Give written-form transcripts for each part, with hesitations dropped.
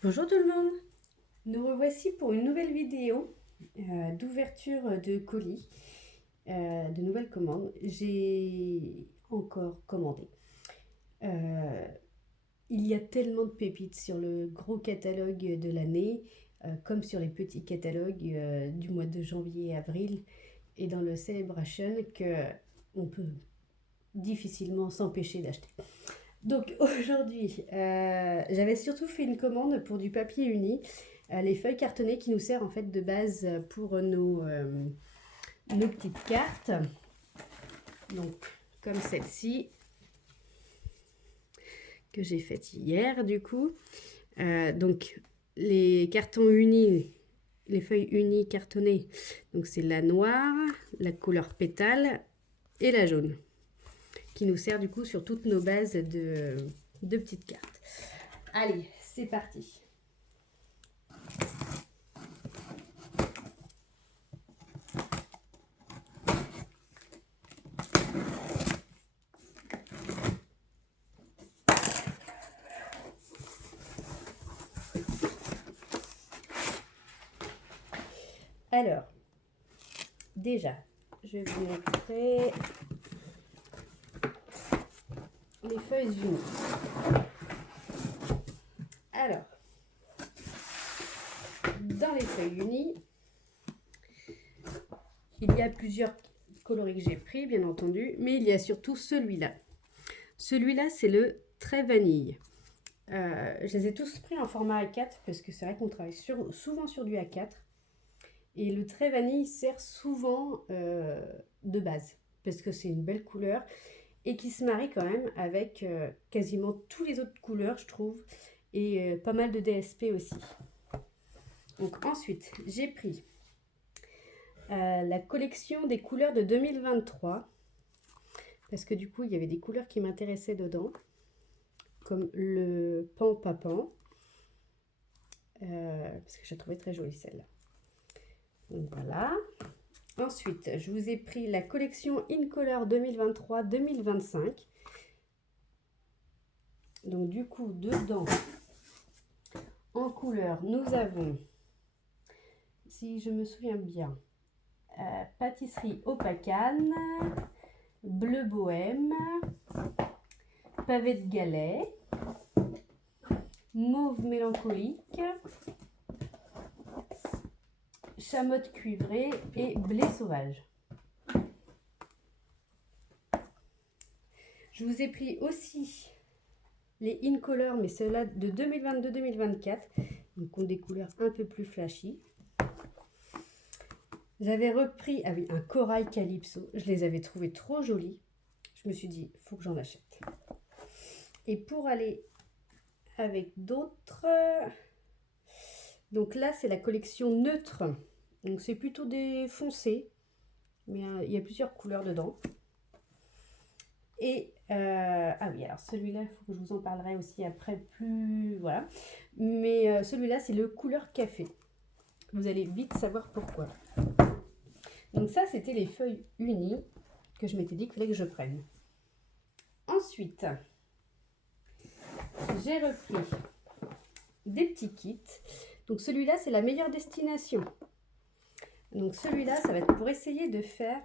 Bonjour tout le monde, nous revoici pour une nouvelle vidéo d'ouverture de colis, de nouvelles commandes. J'ai encore commandé. Il y a tellement de pépites sur le gros catalogue de l'année, comme sur les petits catalogues du mois de janvier et avril et dans le Celebration que on peut difficilement s'empêcher d'acheter. Donc aujourd'hui, j'avais surtout fait une commande pour du papier uni, les feuilles cartonnées qui nous servent en fait de base pour nos petites cartes. Donc comme celle-ci que j'ai faite hier du coup. Donc les cartons unis, les feuilles unies cartonnées, donc c'est la noire, la couleur pétale et la jaune, qui nous sert du coup sur toutes nos bases de petites cartes. Allez, c'est parti. Alors, déjà, je vais vous montrer les feuilles unies. Alors, dans les feuilles unies, il y a plusieurs coloris que j'ai pris, bien entendu, mais il y a surtout celui-là. Celui-là, c'est le très vanille. Je les ai tous pris en format A4 parce que c'est vrai qu'on travaille souvent sur du A4. Et le très vanille sert souvent de base parce que c'est une belle couleur et qui se marie quand même avec quasiment toutes les autres couleurs, je trouve, et pas mal de DSP aussi. Donc ensuite, j'ai pris la collection des couleurs de 2023 parce que du coup, il y avait des couleurs qui m'intéressaient dedans, comme le pan papan, parce que je la trouvais très jolie celle-là. Donc voilà. Ensuite, je vous ai pris la collection In Color 2023-2025. Donc du coup, dedans, en couleur, nous avons, si je me souviens bien, pâtisserie opacane, bleu bohème, pavé de galets, mauve mélancolique, chamotte cuivrée et blé sauvage. Je vous ai pris aussi les In Color, mais ceux-là de 2022-2024, donc ont des couleurs un peu plus flashy. J'avais repris avec un corail calypso, je les avais trouvés trop jolis. Je me suis dit, il faut que j'en achète. Et pour aller avec d'autres, donc là c'est la collection neutre, donc c'est plutôt des foncés, mais il y a plusieurs couleurs dedans. Et ah oui, alors celui-là, il faut que je vous en parlerai aussi après, plus voilà. Mais celui-là, c'est le couleur café. Vous allez vite savoir pourquoi. Donc ça, c'était les feuilles unies que je m'étais dit qu'il fallait que je prenne. Ensuite, j'ai repris des petits kits. Donc celui-là, c'est la meilleure destination. Donc celui-là, ça va être pour essayer de faire,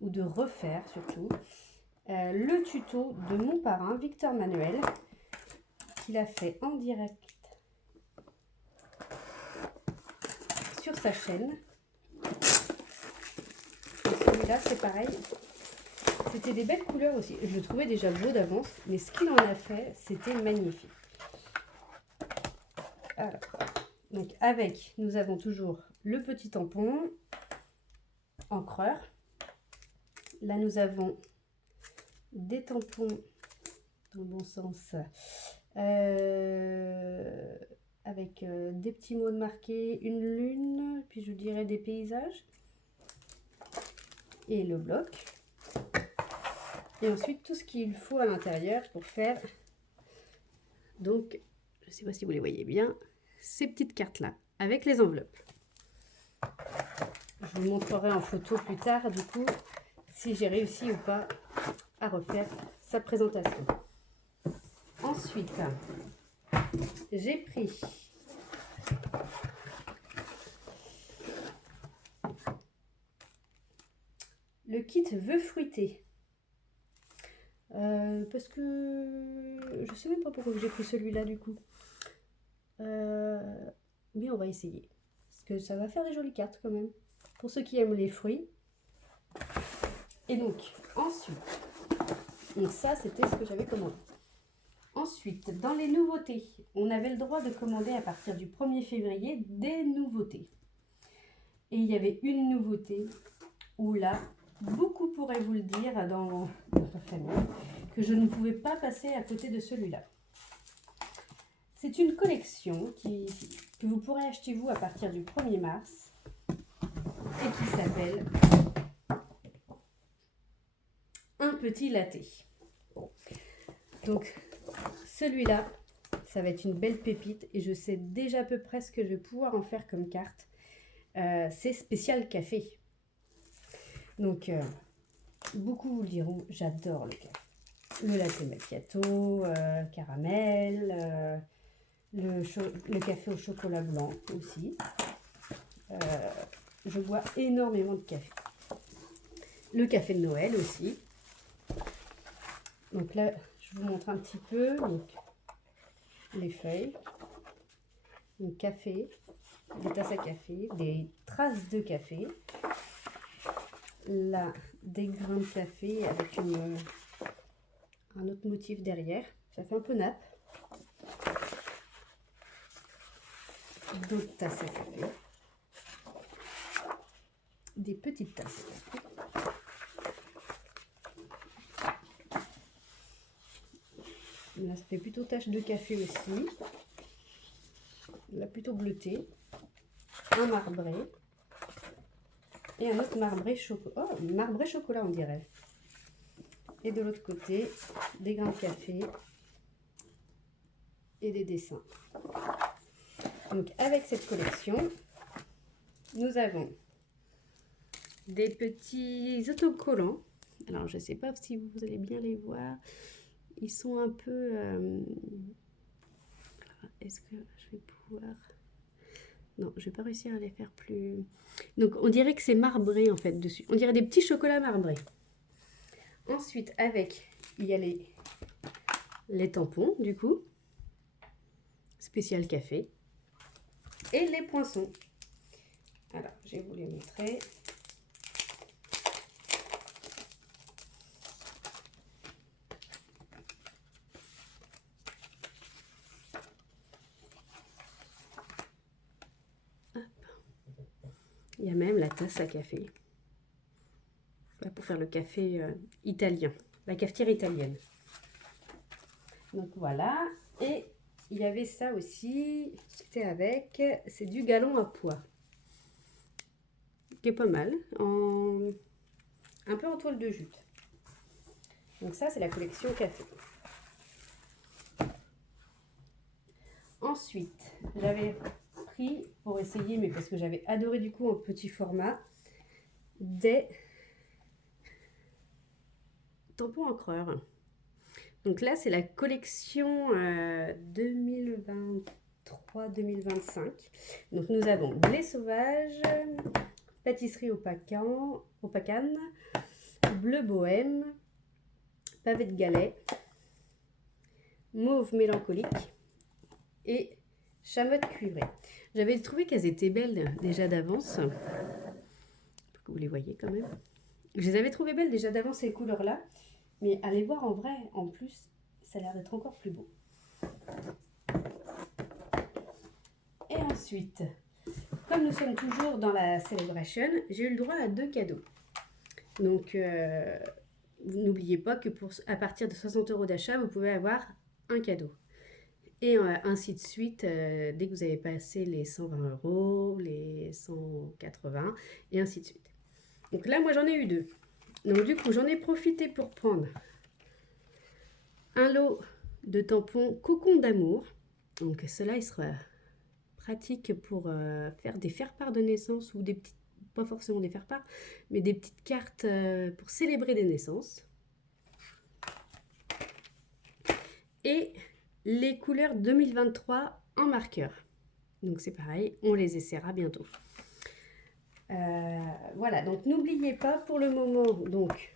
ou de refaire surtout, le tuto de mon parrain, Victor Manuel, qu'il a fait en direct sur sa chaîne. Celui-là, c'est pareil. C'était des belles couleurs aussi. Je le trouvais déjà beau d'avance, mais ce qu'il en a fait, c'était magnifique. Alors, donc avec, nous avons toujours le petit tampon, encreur. Là, nous avons des tampons dans le bon sens, avec des petits mots marqués, une lune, puis je dirais des paysages, et le bloc. Et ensuite, tout ce qu'il faut à l'intérieur pour faire, donc, je ne sais pas si vous les voyez bien, ces petites cartes-là, avec les enveloppes. Je vous montrerai en photo plus tard, du coup, si j'ai réussi ou pas à refaire sa présentation. Ensuite, j'ai pris le kit vœux fruité. Parce que je sais même pas pourquoi j'ai pris celui-là du coup. Mais on va essayer. Parce que ça va faire des jolies cartes quand même. Pour ceux qui aiment les fruits. Et donc, ensuite, donc ça c'était ce que j'avais commandé. Ensuite, dans les nouveautés, on avait le droit de commander à partir du 1er février des nouveautés. Et il y avait une nouveauté où là, beaucoup pourraient vous le dire dans notre famille, que je ne pouvais pas passer à côté de celui-là. C'est une collection que vous pourrez acheter vous à partir du 1er mars et qui s'appelle Un petit latte. Donc celui-là, ça va être une belle pépite et je sais déjà à peu près ce que je vais pouvoir en faire comme carte. C'est spécial café. Donc beaucoup vous le diront, j'adore le café. Le latte macchiato, caramel, le café au chocolat blanc aussi. Je bois énormément de café. Le café de Noël aussi. Donc là, je vous montre un petit peu donc, les feuilles. Donc café, des tasses à café, des traces de café. Là, des grains de café avec un autre motif derrière. Ça fait un peu nappe. D'autres tasses à café. Des petites tasses à café. Là, ça fait plutôt tache de café aussi. Là, plutôt bleuté. Un marbré. Et un autre marbré chocolat. Oh, marbré chocolat, on dirait. Et de l'autre côté, des grains de café et des dessins. Donc, avec cette collection, nous avons des petits autocollants. Alors, je ne sais pas si vous allez bien les voir. Ils sont un peu... Est-ce que je vais pouvoir... Non, je vais pas réussir à les faire plus... Donc, on dirait que c'est marbré, en fait, dessus. On dirait des petits chocolats marbrés. Ensuite, avec... Il y a les tampons, du coup. Spécial café. Et les poinçons. Alors, je vais vous les montrer. Il y a même la tasse à café. Pour faire le café italien. La cafetière italienne. Donc voilà. Et il y avait ça aussi. C'était avec. C'est du galon à pois. Qui est pas mal. Un peu en toile de jute. Donc ça, c'est la collection café. Ensuite, j'avais pris pour essayer, mais parce que j'avais adoré du coup en petit format, des tampons encreurs. Donc là, c'est la collection 2023-2025. Donc nous avons blé sauvage, pâtisserie au pacane, bleu bohème, pavé de galets, mauve mélancolique et chamotte cuivrée. J'avais trouvé qu'elles étaient belles déjà d'avance. Pour que vous les voyez quand même. Je les avais trouvées belles déjà d'avance ces couleurs-là. Mais à les voir en vrai, en plus, ça a l'air d'être encore plus beau. Et ensuite, comme nous sommes toujours dans la Celebration, j'ai eu le droit à 2 cadeaux. Donc, n'oubliez pas que à partir de 60 € d'achat, vous pouvez avoir un cadeau. Et ainsi de suite, dès que vous avez passé les 120 €, les 180, et ainsi de suite. Donc là, moi, j'en ai eu 2. Donc du coup, j'en ai profité pour prendre un lot de tampons Cocon d'amour. Donc cela, il sera pratique pour faire des faire-part de naissance ou des petites, pas forcément des faire-part, mais des petites cartes pour célébrer des naissances. Et les couleurs 2023 en marqueur. Donc c'est pareil, on les essaiera bientôt. Voilà, donc n'oubliez pas pour le moment, donc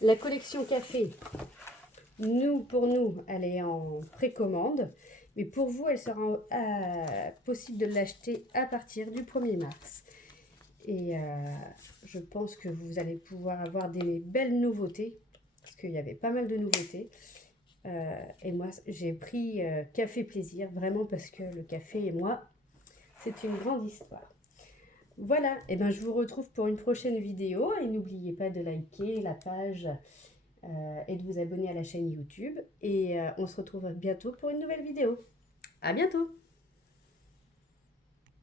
la collection café, pour nous, elle est en précommande. Mais pour vous, elle sera possible de l'acheter à partir du 1er mars. Et je pense que vous allez pouvoir avoir des belles nouveautés, parce qu'il y avait pas mal de nouveautés. Et moi, j'ai pris Café Plaisir, vraiment parce que le café et moi, c'est une grande histoire. Voilà, et ben je vous retrouve pour une prochaine vidéo. Et n'oubliez pas de liker la page et de vous abonner à la chaîne YouTube. Et on se retrouve bientôt pour une nouvelle vidéo. À bientôt!